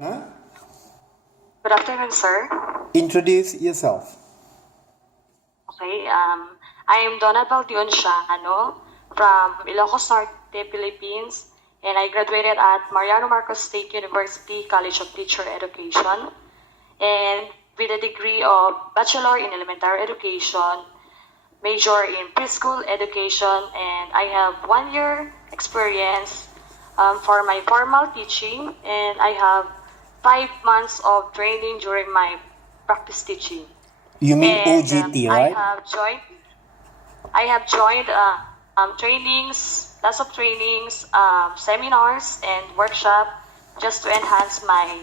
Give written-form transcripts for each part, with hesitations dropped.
Huh? Good afternoon, sir. Introduce yourself. Okay, I am Donna Belle from Ilocos Norte, Philippines, and I graduated at Mariano Marcos State University College of Teacher Education, and with a degree of Bachelor in Elementary Education, major in preschool education, and I have 1 year experience for my formal teaching, and I have 5 months of training during my practice teaching. You mean And OGT, right? I have joined trainings, lots of trainings, seminars, and workshop just to enhance my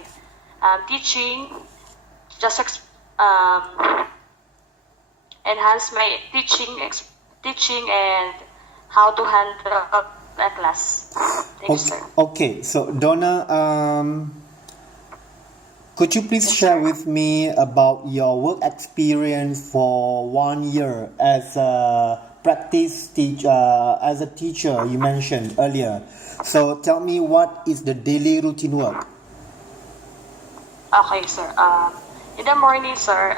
teaching, just enhance my teaching and how to handle a class. Thank you, sir. Okay, so Donna, could you please share with me about your work experience for 1 year as a as a teacher you mentioned earlier. So tell me, what is the daily routine work? Okay, sir. In the morning, sir,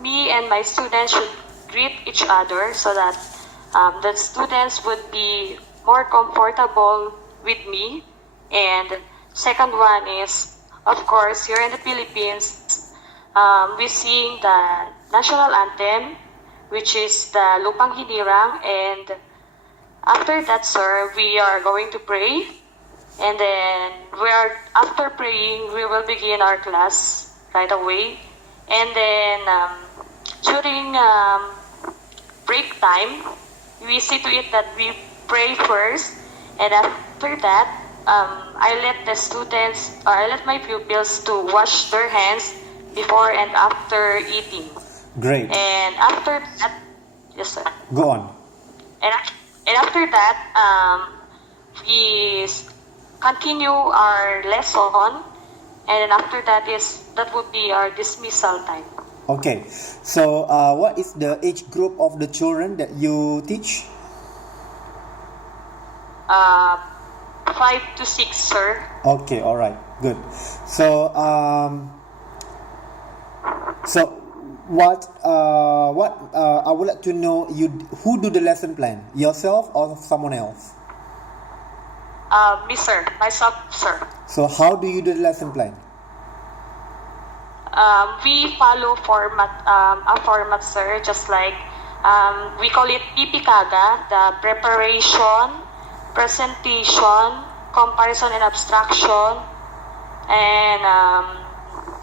me and my students should greet each other so that the students would be more comfortable with me. And second one is, of course, here in the Philippines, we sing the national anthem, which is the Lupang Hinirang. And after that, sir, we are going to pray. And then after praying, we will begin our class right away. And then during break time, we see to it that we pray first. And after that, I let my pupils to wash their hands before and after eating. Great. And after that, yes, sir. Go on. And after that, we continue our lesson, and then after that would be our dismissal time. Okay, so what is the age group of the children that you teach? 5 to 6, sir. Okay, all right, good. So what I would like to know, who do the lesson plan, yourself or someone else? Me, sir. Myself, sir. So how do you do the lesson plan? We follow a format, sir, just like we call it PPKAGA, the preparation, presentation, comparison and abstraction, and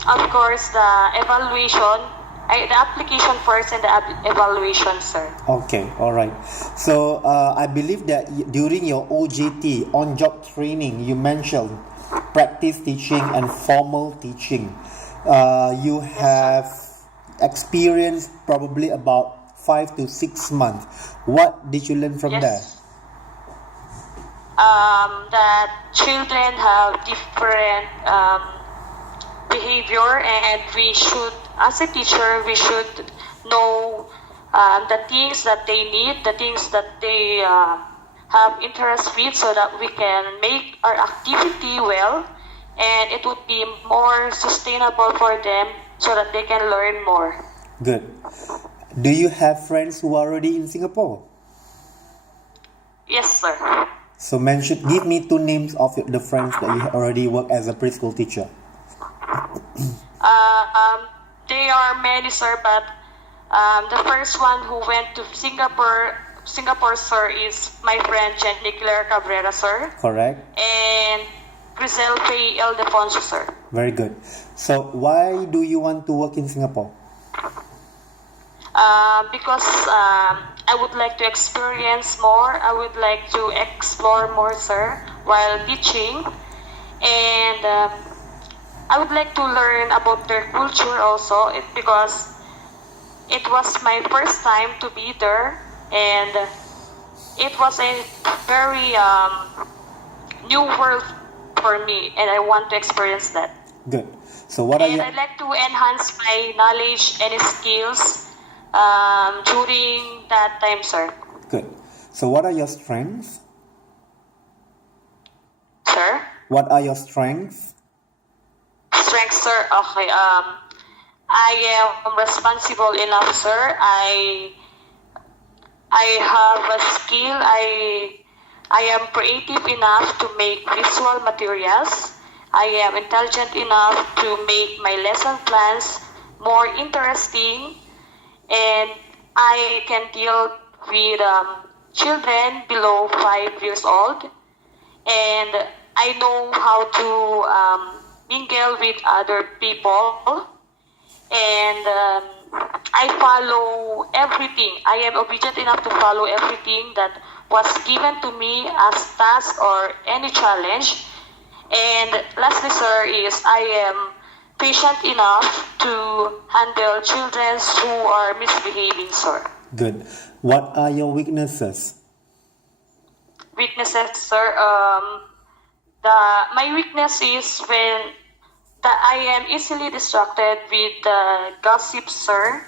of course the evaluation, the application first and the evaluation, sir. Okay, all right. So I believe that during your OJT, on-job training, you mentioned practice teaching and formal teaching. You have experienced probably about 5 to 6 months. What did you learn from there? That children have different behavior, and we should, as a teacher, we should know the things that they need, the things that they have interest with, so that we can make our activity well, and it would be more sustainable for them so that they can learn more. Good. Do you have friends who are already in Singapore? Yes, sir. So give me 2 names of the friends that you already work as a preschool teacher. There are many, sir, but the first one who went to Singapore, sir, is my friend Jenny Claire Cabrera, sir. Correct. And Grisel Faye Ildefonso, sir. Very good. So why do you want to work in Singapore? Because I would like to experience more. I would like to explore more, sir, while teaching. And I would like to learn about their culture also, because it was my first time to be there, and it was a very new world for me, and I want to experience that. Good. So what are you? I'd like to enhance my knowledge and skills during that time, sir. Good. So what are your strengths? Sir? What are your strengths? Strength, sir. Okay. I am responsible enough, sir. I have a skill. I am creative enough to make visual materials. I am intelligent enough to make my lesson plans more interesting, and I can deal with children below 5 years old, and I know how to mingle with other people, and I follow everything. I am obedient enough to follow everything that was given to me as task or any challenge. And lastly, sir, is I am patient enough to handle children who are misbehaving, sir. Good. What are your weaknesses? Weaknesses, sir. My weakness is when I am easily distracted with gossip, sir,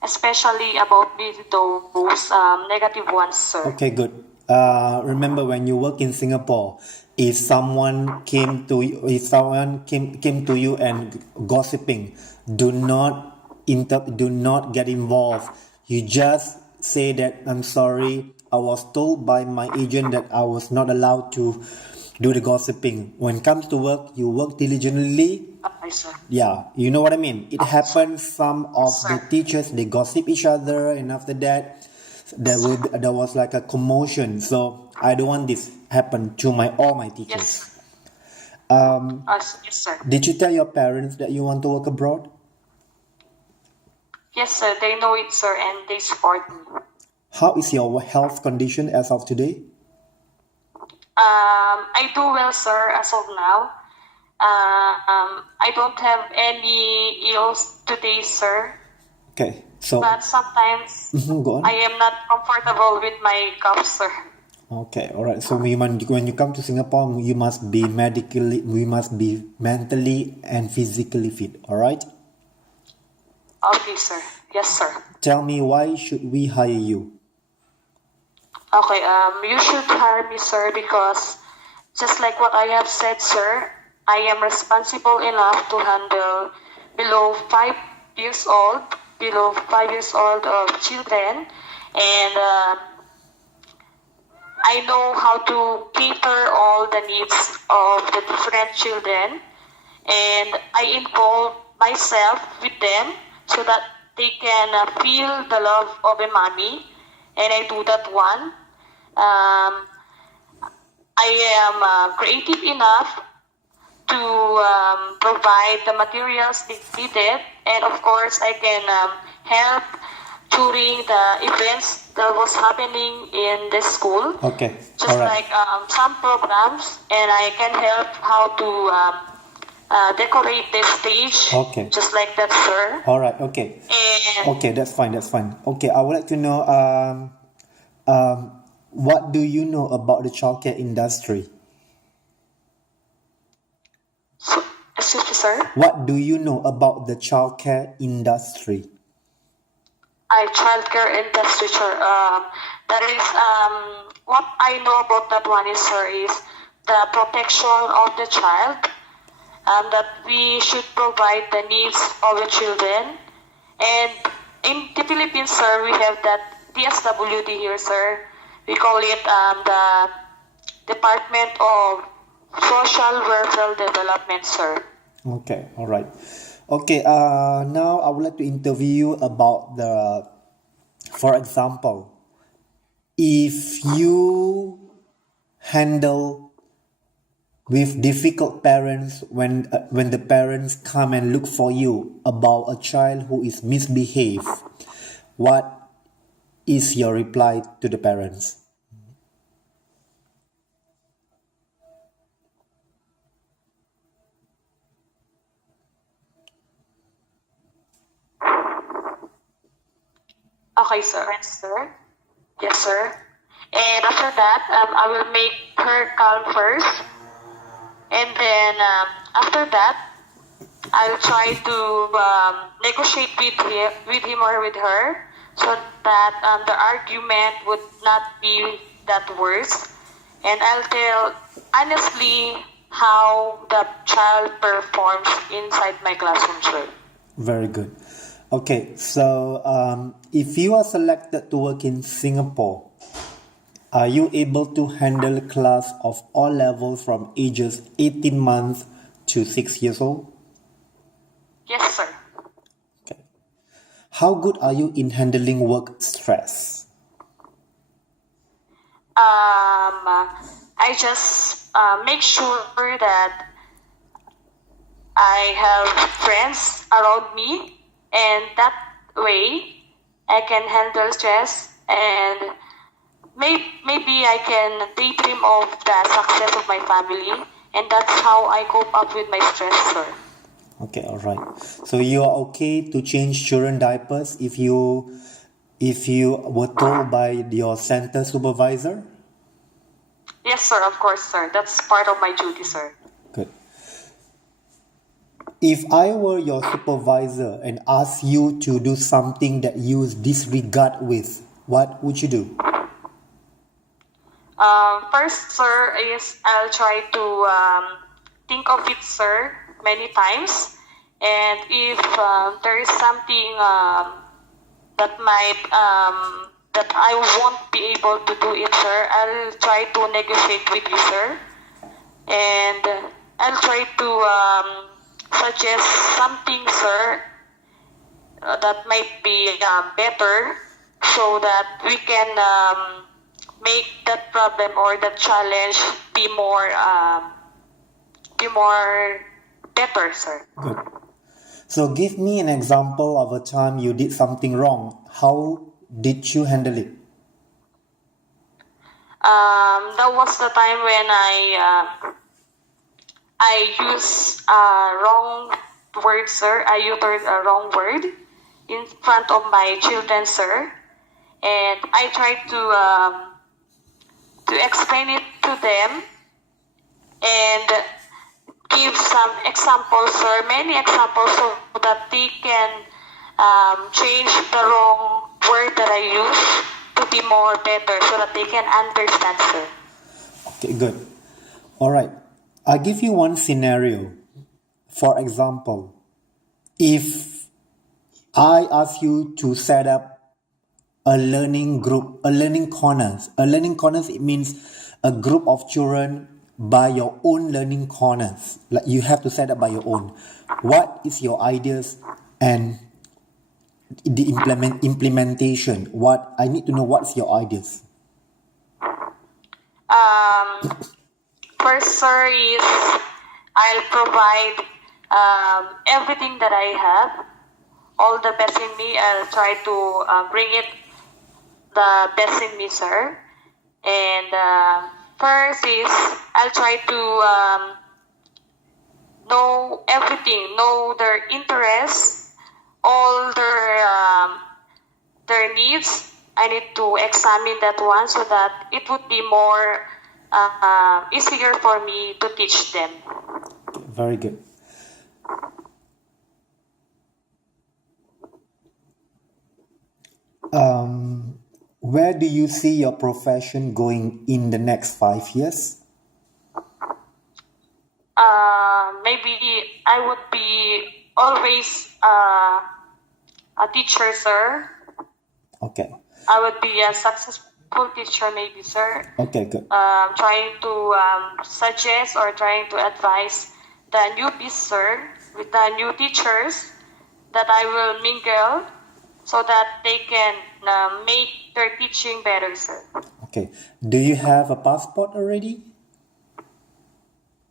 especially about those negative ones, sir. Okay, good. Remember when you work in Singapore, if someone came to you and gossiping, do not get involved. You just say that I'm sorry. I was told by my agent that I was not allowed to do the gossiping. When it comes to work, you work diligently. Okay, sir. Yeah, you know what I mean. It happens. Some of the Sir. teachers, they gossip each other, and after that, there was like a commotion. So I don't want this happen to all my teachers. Yes. Um, Yes, sir. did you tell your parents that you want to work abroad? Yes, sir. They know it, sir, and they support me. How is your health condition as of today? I do well, sir, as of now. I don't have any ills today, sir. Okay, so But sometimes go on. I am not comfortable with my cough, sir. Okay, all right. So when you come to Singapore, you must be mentally and physically fit. All right. Okay, sir. Yes, sir. Tell me, why should we hire you? Okay, you should hire me, sir, because just like what I have said, sir, I am responsible enough to handle below 5 years old, of children, and I know how to cater all the needs of the different children, and I involve myself with them so that they can feel the love of a mommy, and I do that one. I am creative enough to provide the materials needed, and of course I can help during the events that was happening in the school. Okay, Just all right. like some programs, and I can help how to decorate the stage. Okay. Just like that, sir. All right. Okay. And Okay, that's fine. That's fine. Okay, I would like to know what do you know about the childcare industry? excuse me, sir. What do you know about the childcare industry? Childcare industry, sir. That is what I know about that one is, sir, is the protection of the child, that we should provide the needs of the children. And in the Philippines, sir, we have that DSWD here, sir. We call it the Department of Social Welfare Development, sir. Okay, all right. Okay, now I would like to interview you about for example, if you handle with difficult parents when the parents come and look for you about a child who is misbehaved, what is your reply to the parents? Okay, sir. Sir. Yes, sir. And after that, I will make her calm first. And then after that, I'll try to negotiate with him or with her so that the argument would not be that worse. And I'll tell honestly how the child performs inside my classroom, sir. Very good. Okay, so if you are selected to work in Singapore, are you able to handle class of all levels from ages 18 months to 6 years old? Yes, sir. Okay. How good are you in handling work stress? I just make sure that I have friends around me, and that way I can handle stress, and maybe I can daydream of the success of my family, and that's how I cope up with my stress, sir. Okay, all right. So you are okay to change children diapers if you were told by your center supervisor? Yes, sir, of course, sir. That's part of my duty, sir. Good. If I were your supervisor and asked you to do something that you disregard with, what would you do? First, sir, is I'll try to think of it, sir, many times. And if there is something that might that I won't be able to do it, sir, I'll try to negotiate with you, sir. And I'll try to suggest something, sir, that might be better, so that we can make that problem or that challenge be more better, sir. Good. So give me an example of a time you did something wrong. How did you handle it? That was the time when I used wrong word, sir. I used a wrong word in front of my children, sir, and I tried to explain it to them and give some examples, sir, many examples, so that they can change the wrong word that I use to be more better, so that they can understand, sir. Okay, good. All right. I'll give you one scenario. For example, if I ask you to set up a learning group, a learning corners. A learning corners, it means a group of children by your own learning corners. Like you have to set up by your own. What is your ideas and the implementation? What I need to know, what's your ideas? First, sir, is I'll provide everything that I have, all the best in me. I'll try to bring it the best in me, sir. And first is I'll try to know everything, know their interests, all their needs. I need to examine that one so that it would be more easier for me to teach them. Very good. Where do you see your profession going in the next 5 years? Maybe I would be always a teacher, sir. Okay. I would be a successful teacher, maybe, sir. Okay, good. Trying to suggest or trying to advise the newbies, sir, with the new teachers that I will mingle so that they can make their teaching better, sir. Okay. Do you have a passport already?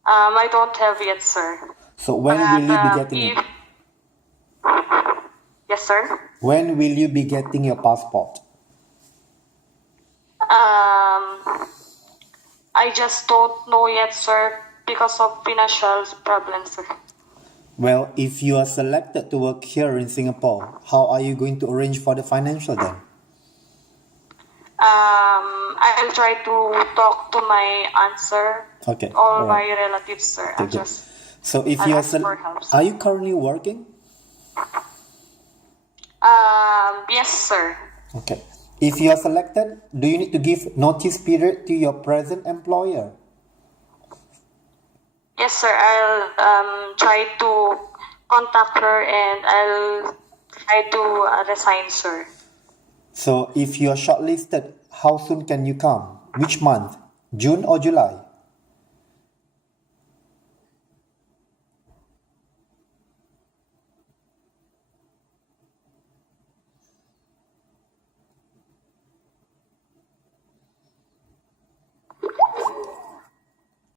I don't have yet, sir. So when will you be getting it? Yes, sir. When will you be getting your passport? I just don't know yet, sir, because of financial problems, sir. Well, if you are selected to work here in Singapore, how are you going to arrange for the financial then? I'll try to talk to my aunt, sir. Okay. All right. my relatives, sir. Okay, good. So if I'll you are ask for help, sir. are you currently working? Yes, sir. Okay. If you are selected, do you need to give notice period to your present employer? Yes, sir. I'll try to contact her and I'll try to resign, sir. So if you are shortlisted, how soon can you come? Which month? June or July?